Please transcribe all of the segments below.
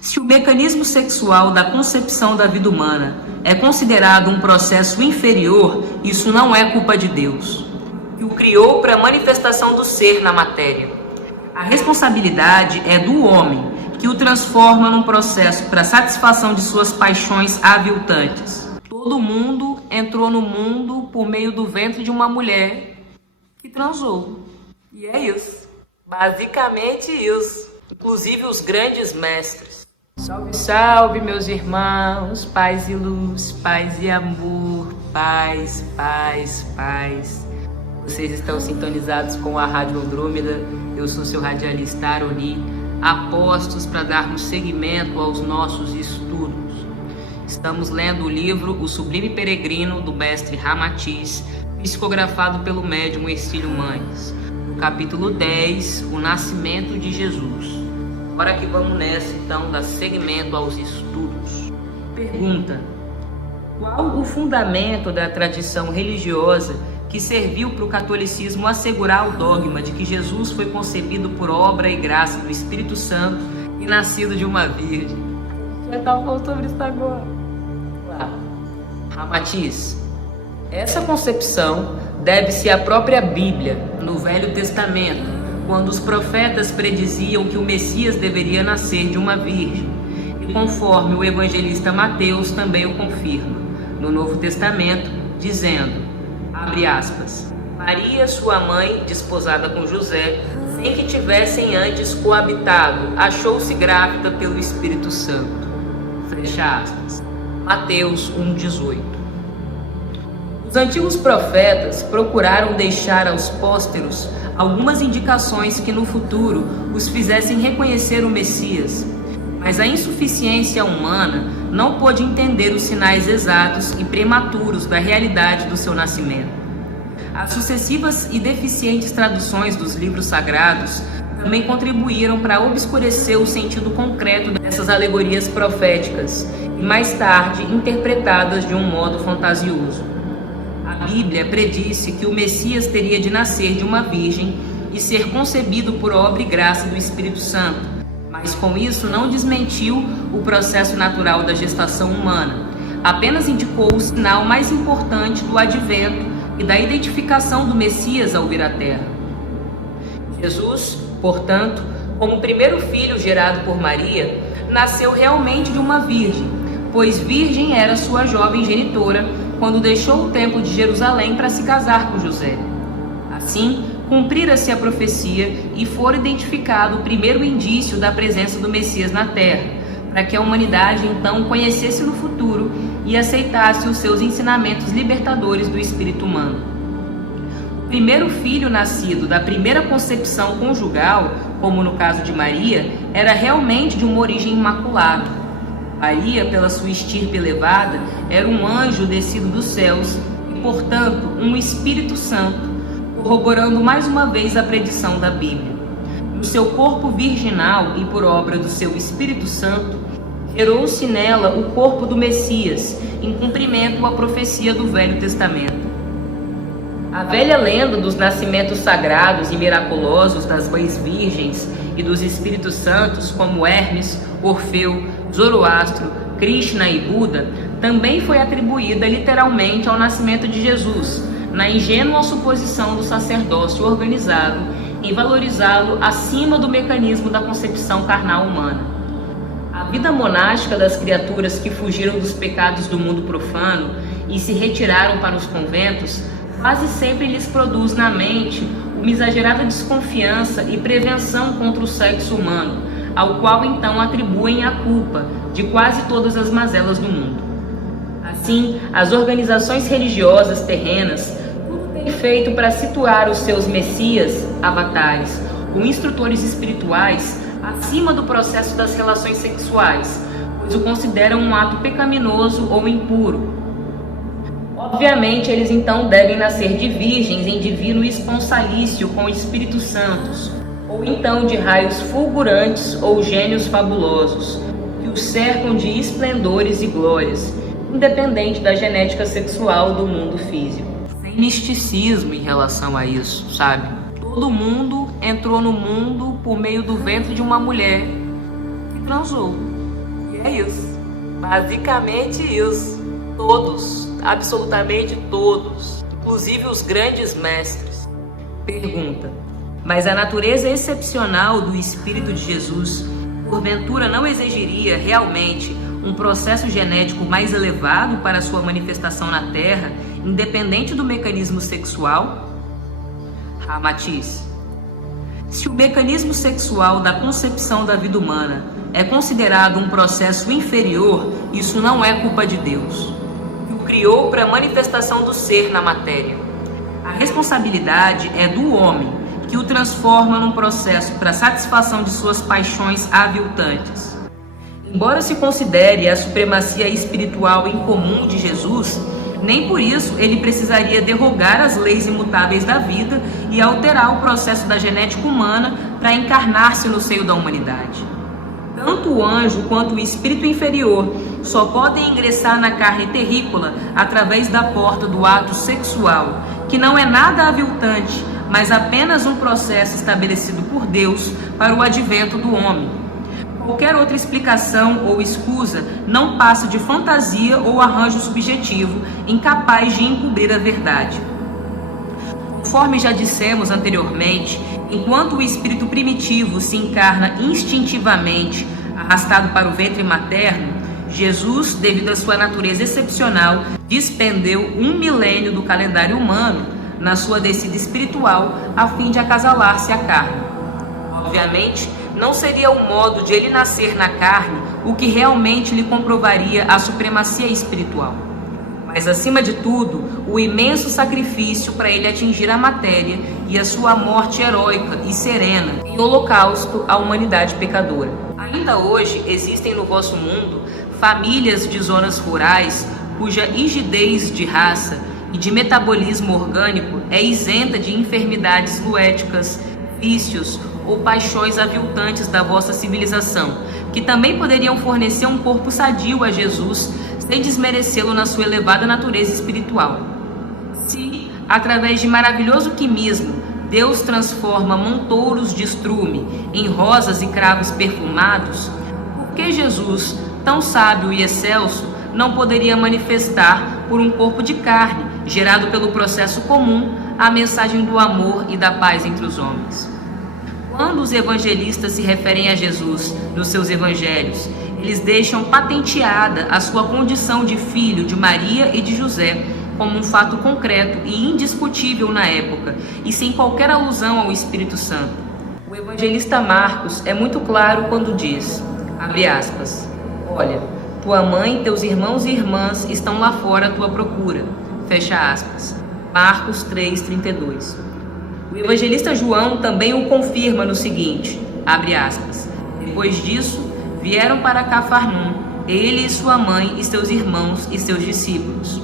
Se o mecanismo sexual da concepção da vida humana é considerado um processo inferior, isso não é culpa de Deus, que o criou para a manifestação do ser na matéria. A responsabilidade é do homem, que o transforma num processo para a satisfação de suas paixões aviltantes. Todo mundo entrou no mundo por meio do ventre de uma mulher que transou. E é isso. Basicamente isso. Inclusive os grandes mestres. Salve, salve, meus irmãos, paz e luz, paz e amor, paz, paz, paz. Vocês estão sintonizados com a Rádio Andrômeda. Eu sou seu radialista Aroni, apostos para darmos seguimento aos nossos estudos. Estamos lendo o livro O Sublime Peregrino, do mestre Ramatiz, psicografado pelo médium Hercílio Manhes. No capítulo 10, O Nascimento de Jesus. Agora que vamos nessa, então, dar seguimento aos estudos. Pergunta: qual o fundamento da tradição religiosa que serviu para o catolicismo assegurar o dogma de que Jesus foi concebido por obra e graça do Espírito Santo e nascido de uma virgem? Já estava falando sobre isso agora. Ramatiz, essa concepção deve-se à própria Bíblia, no Velho Testamento, quando os profetas prediziam que o Messias deveria nascer de uma virgem, e conforme o evangelista Mateus também o confirma, no Novo Testamento, dizendo, abre aspas, Maria, sua mãe, desposada com José, sem que tivessem antes coabitado, achou-se grávida pelo Espírito Santo. Fecha aspas. Mateus 1,18. Os antigos profetas procuraram deixar aos pósteros algumas indicações que no futuro os fizessem reconhecer o Messias, mas a insuficiência humana não pôde entender os sinais exatos e prematuros da realidade do seu nascimento. As sucessivas e deficientes traduções dos livros sagrados também contribuíram para obscurecer o sentido concreto dessas alegorias proféticas e mais tarde interpretadas de um modo fantasioso. A Bíblia predisse que o Messias teria de nascer de uma virgem e ser concebido por obra e graça do Espírito Santo, mas com isso não desmentiu o processo natural da gestação humana, apenas indicou o sinal mais importante do advento e da identificação do Messias ao vir à Terra. Jesus, portanto, como o primeiro filho gerado por Maria, nasceu realmente de uma virgem, pois virgem era sua jovem genitora quando deixou o templo de Jerusalém para se casar com José. Assim, cumprira-se a profecia e for identificado o primeiro indício da presença do Messias na Terra, para que a humanidade então conhecesse no futuro e aceitasse os seus ensinamentos libertadores do espírito humano. O primeiro filho nascido da primeira concepção conjugal, como no caso de Maria, era realmente de uma origem imaculada. Maria, pela sua estirpe elevada, era um anjo descido dos céus e, portanto, um Espírito Santo, corroborando mais uma vez a predição da Bíblia. No seu corpo virginal e por obra do seu Espírito Santo, gerou-se nela o corpo do Messias, em cumprimento à profecia do Velho Testamento. A velha lenda dos nascimentos sagrados e miraculosos das mães virgens e dos Espíritos Santos, como Hermes, Orfeu, Zoroastro, Krishna e Buda, também foi atribuída literalmente ao nascimento de Jesus, na ingênua suposição do sacerdócio organizado em valorizá-lo acima do mecanismo da concepção carnal humana. A vida monástica das criaturas que fugiram dos pecados do mundo profano e se retiraram para os conventos quase sempre lhes produz na mente uma exagerada desconfiança e prevenção contra o sexo humano, ao qual então atribuem a culpa de quase todas as mazelas do mundo. Assim, as organizações religiosas terrenas tudo têm feito para situar os seus messias, avatares, ou instrutores espirituais, acima do processo das relações sexuais, pois o consideram um ato pecaminoso ou impuro. Obviamente, eles então devem nascer de virgens em divino esponsalício com espíritos santos, ou então de raios fulgurantes ou gênios fabulosos, que os cercam de esplendores e glórias, independente da genética sexual do mundo físico. Sem misticismo em relação a isso, sabe? Todo mundo entrou no mundo por meio do ventre de uma mulher que transou. É isso. Basicamente isso. Todos, absolutamente todos, inclusive os grandes mestres. Pergunta: mas a natureza excepcional do Espírito de Jesus, porventura, não exigiria realmente um processo genético mais elevado para sua manifestação na Terra, independente do mecanismo sexual? Ramatiz: se o mecanismo sexual da concepção da vida humana é considerado um processo inferior, isso não é culpa de Deus, que o criou para a manifestação do ser na matéria. A responsabilidade é do homem, que o transforma num processo para a satisfação de suas paixões aviltantes. Embora se considere a supremacia espiritual incomum de Jesus, nem por isso ele precisaria derrogar as leis imutáveis da vida e alterar o processo da genética humana para encarnar-se no seio da humanidade. Tanto o anjo quanto o espírito inferior só podem ingressar na carne terrícola através da porta do ato sexual, que não é nada aviltante, mas apenas um processo estabelecido por Deus para o advento do homem. Qualquer outra explicação ou escusa não passa de fantasia ou arranjo subjetivo, incapaz de encobrir a verdade. Conforme já dissemos anteriormente, enquanto o espírito primitivo se encarna instintivamente, arrastado para o ventre materno, Jesus, devido à sua natureza excepcional, despendeu 1 milênio do calendário humano na sua descida espiritual a fim de acasalar-se à carne. Obviamente, não seria o modo de ele nascer na carne o que realmente lhe comprovaria a supremacia espiritual, mas acima de tudo, o imenso sacrifício para ele atingir a matéria e a sua morte heróica e serena em holocausto à humanidade pecadora. Ainda hoje existem no vosso mundo famílias de zonas rurais cuja rigidez de raça e de metabolismo orgânico é isenta de enfermidades luéticas, vícios ou paixões aviltantes da vossa civilização, que também poderiam fornecer um corpo sadio a Jesus sem desmerecê-lo na sua elevada natureza espiritual. Se, através de maravilhoso quimismo, Deus transforma montouros de estrume em rosas e cravos perfumados, por que Jesus, tão sábio e excelso, não poderia manifestar por um corpo de carne, gerado pelo processo comum, a mensagem do amor e da paz entre os homens? Quando os evangelistas se referem a Jesus nos seus evangelhos, eles deixam patenteada a sua condição de filho de Maria e de José como um fato concreto e indiscutível na época, e sem qualquer alusão ao Espírito Santo. O evangelista Marcos é muito claro quando diz, abre aspas, olha, tua mãe, teus irmãos e irmãs estão lá fora à tua procura, fecha aspas. Marcos 3:32. O evangelista João também o confirma no seguinte, abre aspas, depois disso, vieram para Cafarnum, ele e sua mãe e seus irmãos e seus discípulos,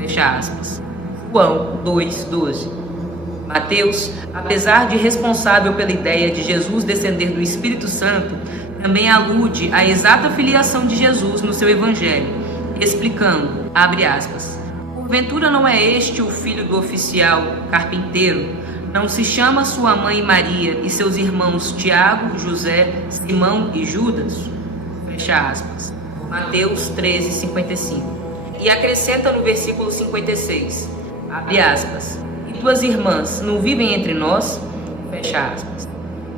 fecha aspas. João 2:12. Mateus, apesar de responsável pela ideia de Jesus descender do Espírito Santo, também alude à exata filiação de Jesus no seu evangelho, explicando, abre aspas, porventura não é este o filho do oficial, carpinteiro? Não se chama sua mãe Maria e seus irmãos Tiago, José, Simão e Judas? Fecha aspas. Mateus 13:55. E acrescenta no versículo 56, abre aspas, e tuas irmãs não vivem entre nós? Fecha aspas.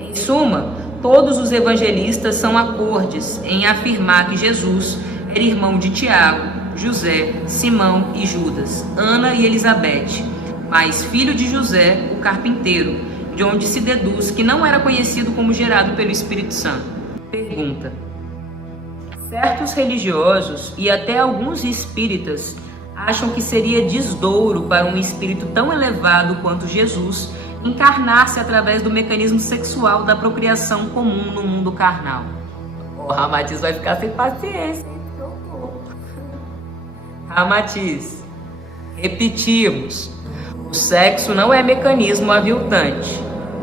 Em suma, todos os evangelistas são acordes em afirmar que Jesus era irmão de Tiago, José, Simão e Judas, Ana e Elizabeth, mas filho de José, o carpinteiro, de onde se deduz que não era conhecido como gerado pelo Espírito Santo. Pergunta: certos religiosos e até alguns espíritas acham que seria desdouro para um espírito tão elevado quanto Jesus encarnar-se através do mecanismo sexual da procriação comum no mundo carnal. O Ramatiz vai ficar sem paciência. Ramatiz, repetimos. O sexo não é mecanismo aviltante,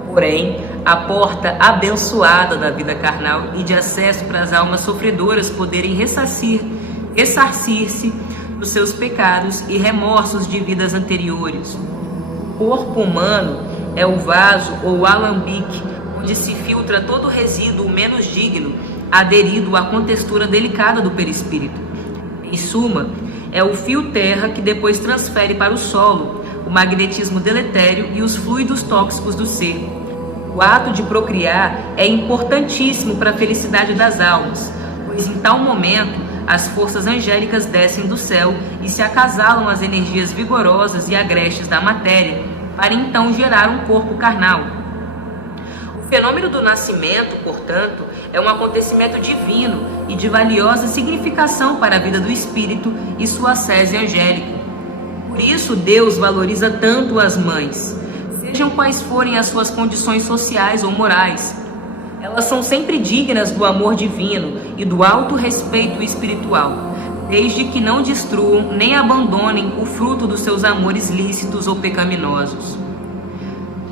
porém, a porta abençoada da vida carnal e de acesso para as almas sofredoras poderem ressarcir-se dos seus pecados e remorsos de vidas anteriores. O corpo humano é o vaso ou alambique onde se filtra todo o resíduo menos digno aderido à contextura delicada do perispírito. Em suma, é o fio terra que depois transfere para o solo o magnetismo deletério e os fluidos tóxicos do ser. O ato de procriar é importantíssimo para a felicidade das almas, pois em tal momento as forças angélicas descem do céu e se acasalam às energias vigorosas e agrestes da matéria, para então gerar um corpo carnal. O fenômeno do nascimento, portanto, é um acontecimento divino e de valiosa significação para a vida do espírito e sua sese angélica. Por isso Deus valoriza tanto as mães, sejam quais forem as suas condições sociais ou morais. Elas são sempre dignas do amor divino e do alto respeito espiritual, desde que não destruam nem abandonem o fruto dos seus amores lícitos ou pecaminosos.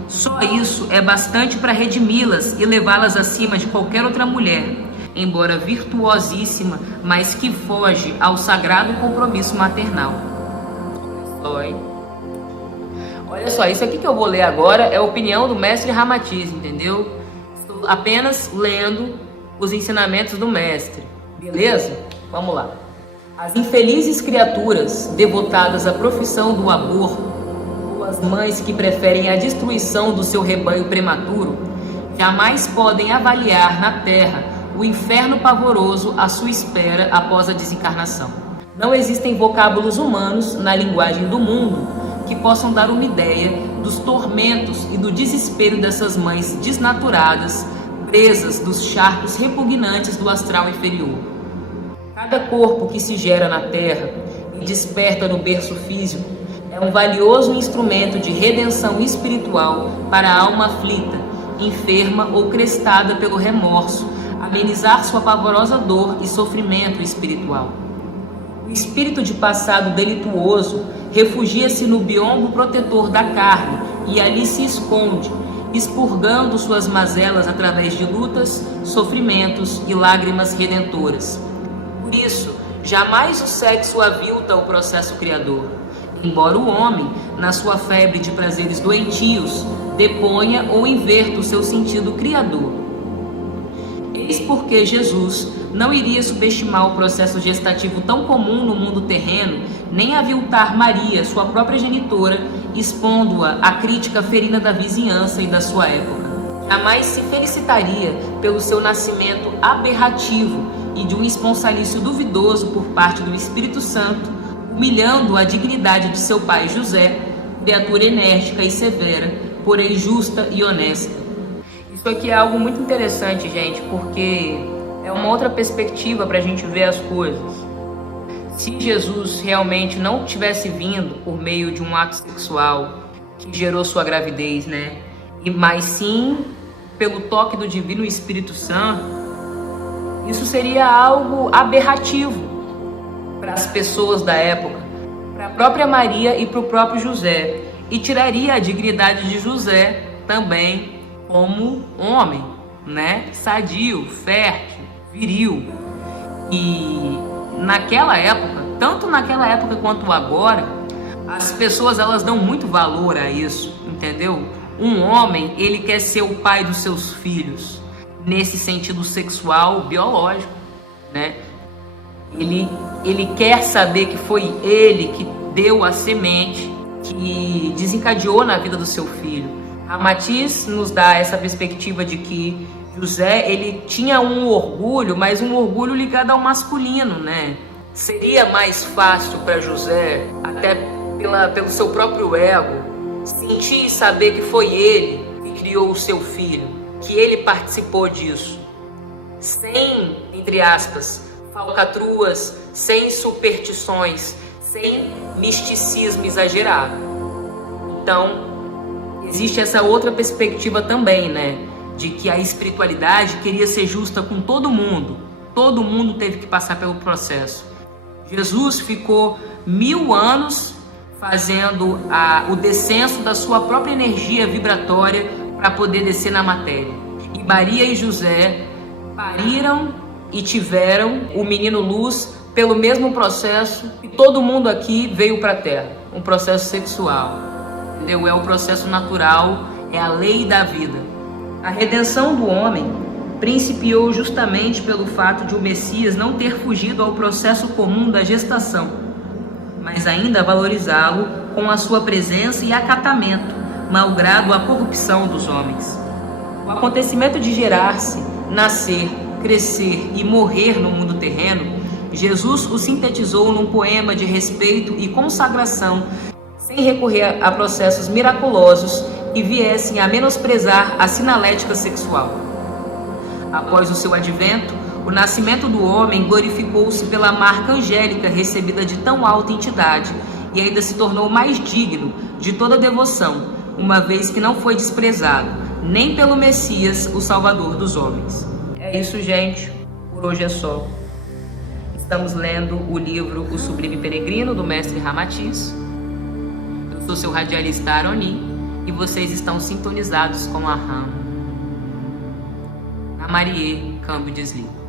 Só isso é bastante para redimi-las e levá-las acima de qualquer outra mulher, embora virtuosíssima, mas que foge ao sagrado compromisso maternal. Olha só, isso aqui que eu vou ler agora é a opinião do mestre Ramatiz, entendeu? Estou apenas lendo os ensinamentos do mestre, beleza? Vamos lá. As infelizes criaturas devotadas à profissão do aborto, ou as mães que preferem a destruição do seu rebanho prematuro, jamais podem avaliar na terra o inferno pavoroso à sua espera após a desencarnação. Não existem vocábulos humanos na linguagem do mundo que possam dar uma ideia dos tormentos e do desespero dessas mães desnaturadas, presas dos charcos repugnantes do astral inferior. Cada corpo que se gera na terra e desperta no berço físico é um valioso instrumento de redenção espiritual para a alma aflita, enferma ou crestada pelo remorso, amenizar sua pavorosa dor e sofrimento espiritual. O espírito de passado delituoso refugia-se no biombo protetor da carne e ali se esconde, expurgando suas mazelas através de lutas, sofrimentos e lágrimas redentoras. Por isso, jamais o sexo avilta o processo criador, embora o homem, na sua febre de prazeres doentios, deponha ou inverta o seu sentido criador. Eis porque Jesus não iria subestimar o processo gestativo tão comum no mundo terreno, nem aviltar Maria, sua própria genitora, expondo-a à crítica ferina da vizinhança e da sua época. Jamais se felicitaria pelo seu nascimento aberrativo e de um esponsalício duvidoso por parte do Espírito Santo, humilhando a dignidade de seu pai José, criatura enérgica e severa, porém justa e honesta. Isso aqui é algo muito interessante, gente, porque é uma outra perspectiva para a gente ver as coisas. Se Jesus realmente não tivesse vindo por meio de um ato sexual que gerou sua gravidez, né? Mas sim pelo toque do Divino Espírito Santo, isso seria algo aberrativo para as pessoas da época, para a própria Maria e para o próprio José, e tiraria a dignidade de José também como homem, né? Sadio, fértil, viril. E naquela época, tanto naquela época quanto agora, as pessoas elas dão muito valor a isso, entendeu? Um homem, ele quer ser o pai dos seus filhos, nesse sentido sexual, biológico, né? Ele quer saber que foi ele que deu a semente que desencadeou na vida do seu filho. Ramatiz nos dá essa perspectiva de que José, ele tinha um orgulho, mas um orgulho ligado ao masculino, né? Seria mais fácil para José, até pelo seu próprio ego, sentir e saber que foi ele que criou o seu filho, que ele participou disso, sem, entre aspas, falcatruas, sem superstições, sem misticismo exagerado. Então, existe essa outra perspectiva também, né? De que a espiritualidade queria ser justa com todo mundo. Todo mundo teve que passar pelo processo. Jesus ficou 1000 anos fazendo o descenso da sua própria energia vibratória para poder descer na matéria. E Maria e José pariram e tiveram o menino Luz pelo mesmo processo que todo mundo aqui veio para a Terra. Um processo sexual. Entendeu? É o processo natural, é a lei da vida. A redenção do homem principiou justamente pelo fato de o Messias não ter fugido ao processo comum da gestação, mas ainda valorizá-lo com a sua presença e acatamento, malgrado a corrupção dos homens. O acontecimento de gerar-se, nascer, crescer e morrer no mundo terreno, Jesus o sintetizou num poema de respeito e consagração, sem recorrer a processos miraculosos que viessem a menosprezar a sinalética sexual. Após o seu advento, o nascimento do homem glorificou-se pela marca angélica recebida de tão alta entidade e ainda se tornou mais digno de toda devoção, uma vez que não foi desprezado, nem pelo Messias, o Salvador dos homens. É isso, gente. Por hoje é só. Estamos lendo o livro O Sublime Peregrino, do mestre Ramatiz. Eu sou seu radialista Aroni e vocês estão sintonizados com a RAM. A Marie, câmbio desliga.